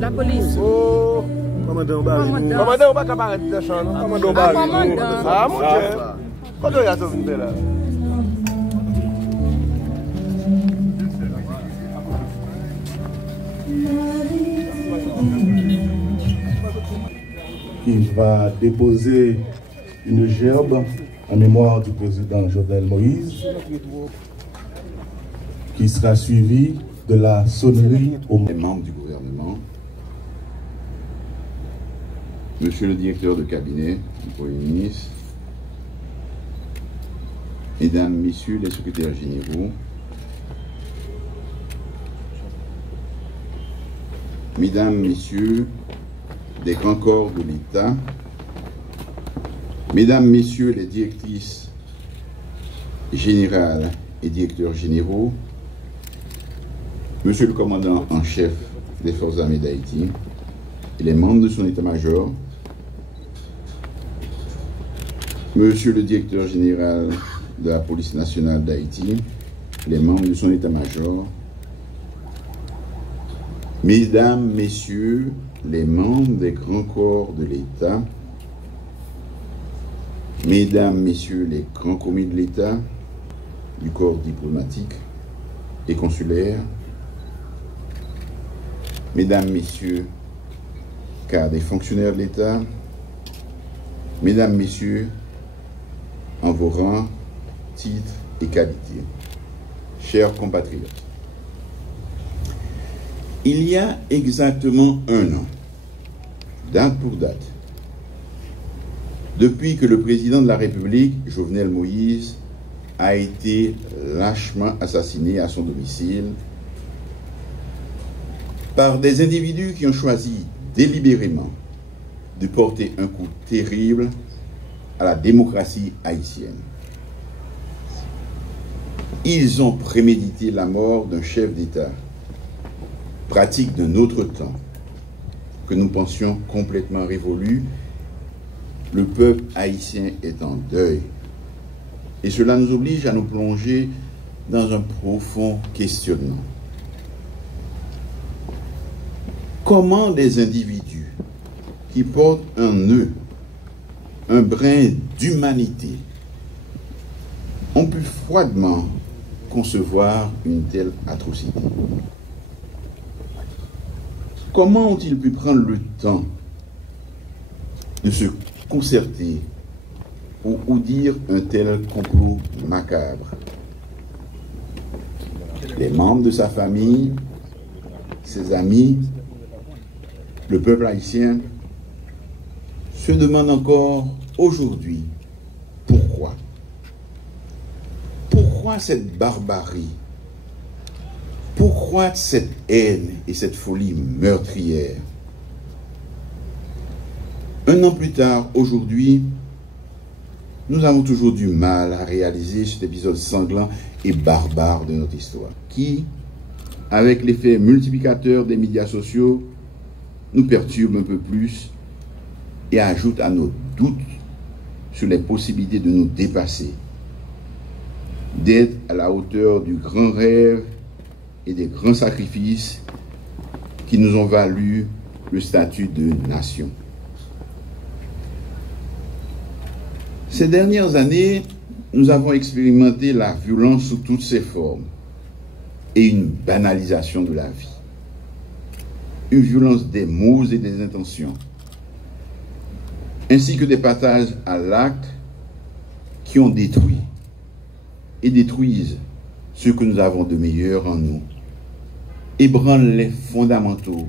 La police. Oh, commandant Barry. Commandant, on va pas arrêter de chanter. Commandant Barry. Ah, mon Dieu. Quand il y a ça, vous là. Il va déposer une gerbe en mémoire du président Jovenel Moïse, qui sera suivie de la sonnerie aux membres du gouvernement, Monsieur le directeur de cabinet du Premier ministre, Mesdames, Messieurs les secrétaires généraux, Mesdames, Messieurs des grands corps de l'État, Mesdames, Messieurs les directrices générales et directeurs généraux, Monsieur le commandant en chef des forces armées d'Haïti et les membres de son état-major, Monsieur le directeur général de la police nationale d'Haïti, les membres de son état-major, Mesdames, Messieurs, les membres des grands corps de l'État, Mesdames, Messieurs, les grands commis de l'État, du corps diplomatique et consulaire, Mesdames, Messieurs, cadres et fonctionnaires de l'État, Mesdames, Messieurs, en vos rangs, titres et qualités, chers compatriotes, il y a exactement un an, date pour date, depuis que le président de la République, Jovenel Moïse, a été lâchement assassiné à son domicile par des individus qui ont choisi délibérément de porter un coup terrible à la démocratie haïtienne. Ils ont prémédité la mort d'un chef d'État, pratique d'un autre temps, que nous pensions complètement révolu. Le peuple haïtien est en deuil. Et cela nous oblige à nous plonger dans un profond questionnement. Comment des individus qui portent en eux un brin d'humanité ont pu froidement concevoir une telle atrocité? Comment ont-ils pu prendre le temps de se concerter ou dire un tel complot macabre? Les membres de sa famille, ses amis, le peuple haïtien se demandent encore aujourd'hui pourquoi. Pourquoi cette barbarie? Pourquoi cette haine et cette folie meurtrière? Un an plus tard, aujourd'hui, nous avons toujours du mal à réaliser cet épisode sanglant et barbare de notre histoire, qui, avec l'effet multiplicateur des médias sociaux, nous perturbe un peu plus et ajoute à nos doutes sur les possibilités de nous dépasser, d'être à la hauteur du grand rêve et des grands sacrifices qui nous ont valu le statut de nation. Ces dernières années, nous avons expérimenté la violence sous toutes ses formes et une banalisation de la vie. Une violence des mots et des intentions, ainsi que des passages à l'acte qui ont détruit et détruisent ce que nous avons de meilleur en nous, ébranlent les fondamentaux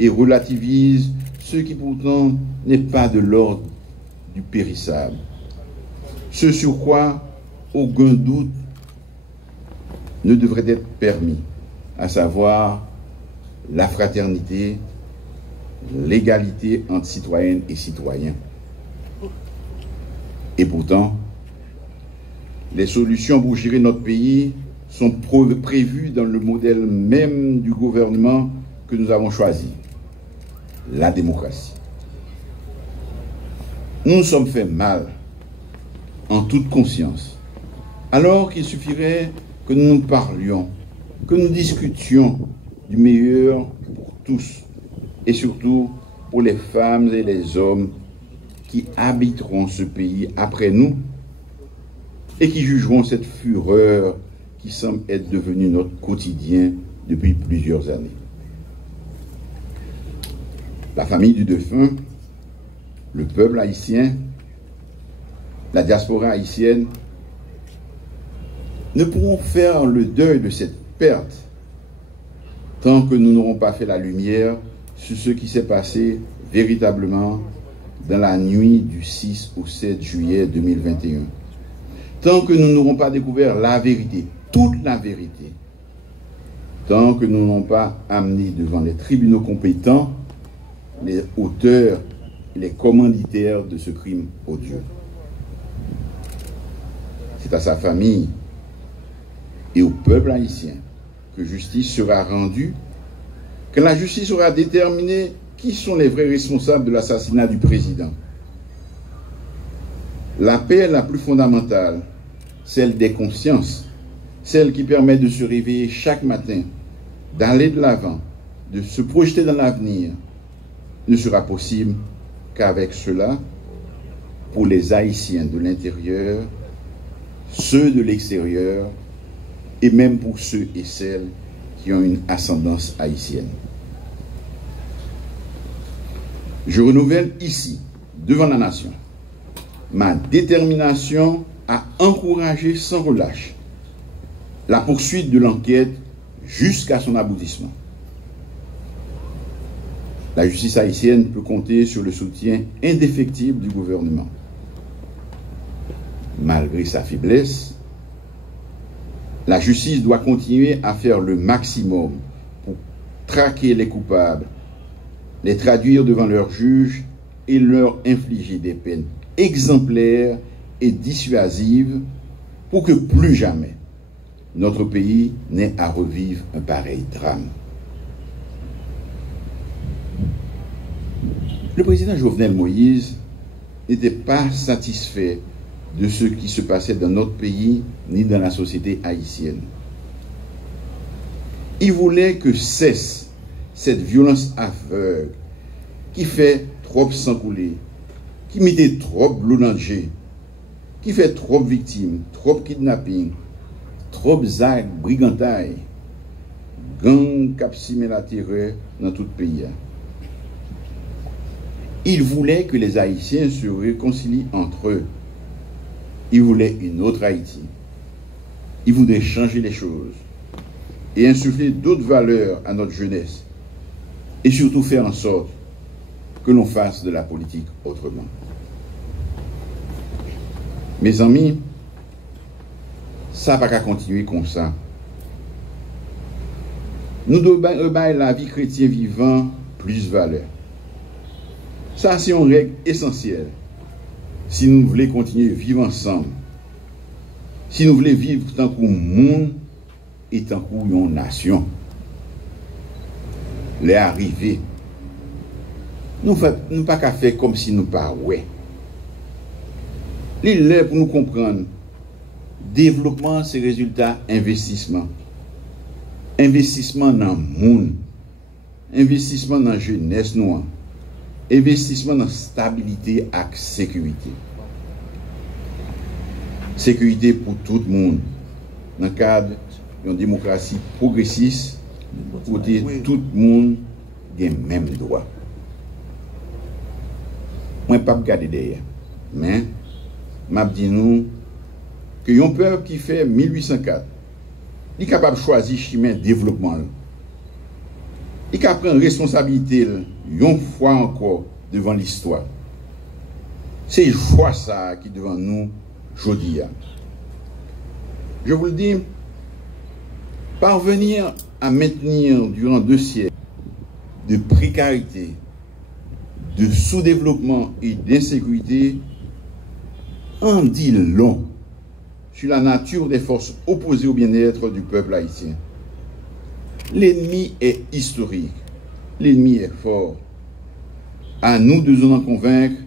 et relativisent ce qui pourtant n'est pas de l'ordre du périssable, ce sur quoi aucun doute ne devrait être permis, à savoir la fraternité, l'égalité entre citoyennes et citoyens. Et pourtant, les solutions pour gérer notre pays sont prévues dans le modèle même du gouvernement que nous avons choisi, la démocratie. Nous nous sommes fait mal, en toute conscience, alors qu'il suffirait que nous nous parlions, que nous discutions du meilleur pour tous, et surtout pour les femmes et les hommes qui habiteront ce pays après nous et qui jugeront cette fureur qui semble être devenue notre quotidien depuis plusieurs années. La famille du défunt, le peuple haïtien, la diaspora haïtienne ne pourront faire le deuil de cette perte tant que nous n'aurons pas fait la lumière sur ce qui s'est passé véritablement dans la nuit du 6 au 7 juillet 2021. Tant que nous n'aurons pas découvert la vérité, toute la vérité, tant que nous n'aurons pas amené devant les tribunaux compétents les auteurs et les commanditaires de ce crime odieux. C'est à sa famille et au peuple haïtien que justice sera rendue, que la justice aura déterminé qui sont les vrais responsables de l'assassinat du président. La paix est la plus fondamentale, celle des consciences, celle qui permet de se réveiller chaque matin, d'aller de l'avant, de se projeter dans l'avenir, ne sera possible qu'avec cela, pour les Haïtiens de l'intérieur, ceux de l'extérieur, et même pour ceux et celles qui ont une ascendance haïtienne. Je renouvelle ici, devant la nation, ma détermination à encourager sans relâche la poursuite de l'enquête jusqu'à son aboutissement. La justice haïtienne peut compter sur le soutien indéfectible du gouvernement. Malgré sa faiblesse, la justice doit continuer à faire le maximum pour traquer les coupables, les traduire devant leurs juges et leur infliger des peines exemplaires et dissuasives pour que plus jamais notre pays n'ait à revivre un pareil drame. Le président Jovenel Moïse n'était pas satisfait de ce qui se passait dans notre pays ni dans la société haïtienne. Il voulait que cesse cette violence aveugle qui fait trop sang couler, qui mettait trop de l'eau dans le jet, qui fait trop de victimes, trop de kidnapping, trop d'actes, brigantailles, gang capsimé la terreur dans tout le pays. Il voulait que les Haïtiens se réconcilient entre eux. Il voulait une autre Haïti. Il voulait changer les choses et insuffler d'autres valeurs à notre jeunesse et surtout faire en sorte que l'on fasse de la politique autrement. Mes amis, ça ne va pas continuer comme ça. Nous devons donner la vie chrétienne vivant plus valeur. Ça, c'est une règle essentielle si nous voulons continuer à vivre ensemble, si nous voulons vivre tant qu'un monde et tant qu'une nation. Les arrivées, nous ne pas qu'à faire comme si nous pas ouais. L'île pour nous comprendre, développement, c'est résultat investissement. Investissement dans le monde, investissement dans la jeunesse noire, investissement dans la stabilité et sécurité. Sécurité pour tout le monde, dans le cadre d'une démocratie progressiste, où tout le monde a les mêmes droits. Moi, je ne vais pas regarder derrière, mais je dis nous que un peuple qui fait 1804, il est capable de choisir le chemin de développement. Il est capable de prendre responsabilité une fois encore devant l'histoire. C'est le choix ça qui est devant nous aujourd'hui. Je vous le dis, parvenir à maintenir durant 2 siècles de précarité, de sous-développement et d'insécurité en dit long sur la nature des forces opposées au bien-être du peuple haïtien. L'ennemi est historique, l'ennemi est fort. À nous de nous en convaincre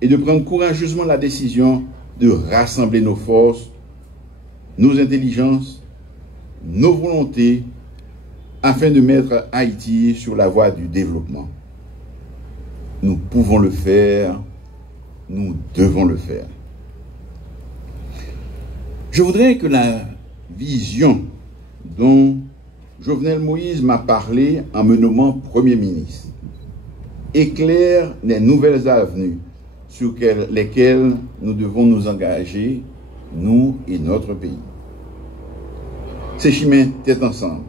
et de prendre courageusement la décision de rassembler nos forces, nos intelligences, nos volontés, afin de mettre Haïti sur la voie du développement. Nous pouvons le faire, nous devons le faire. Je voudrais que la vision dont Jovenel Moïse m'a parlé en me nommant Premier ministre éclaire les nouvelles avenues sur lesquelles nous devons nous engager, nous et notre pays. C'est chemin tête ensemble,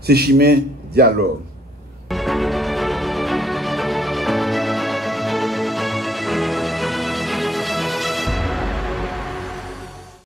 c'est chemin dialogue,